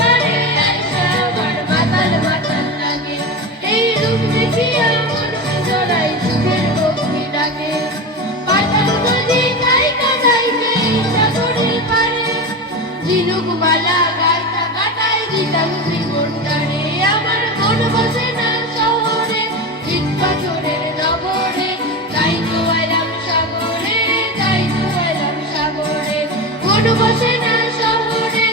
পারে আইসা আমার মাতাল মাতাল লাগে এই রূপ দেখিয়া মন জড়াই সুখের ভক্তি ডাকে পাতাল নদী নাইকা যাইতে সাগরের পারে ঝিনুক মালা গাইতা কাটাই দিতাম জীবনটারে আমার মন বসে না শহরে ইট পাথরের নগরে তাই তো আইলাম সাগরে তাই তো আইলাম সাগরে মন বসে না শহরে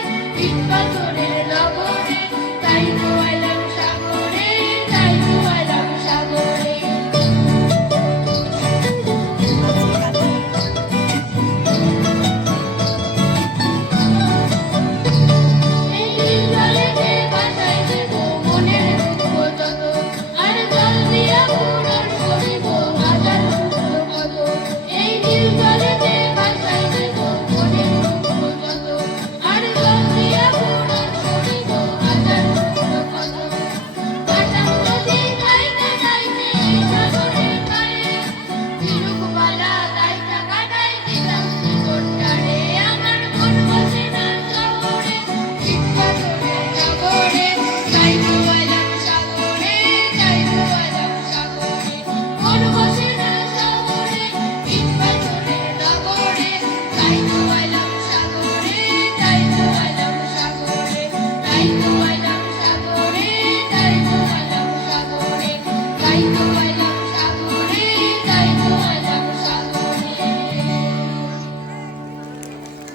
ইট পাথরের নগরে তাই তো আইলাম সাগরে তাই তো আইলাম সাগরে I know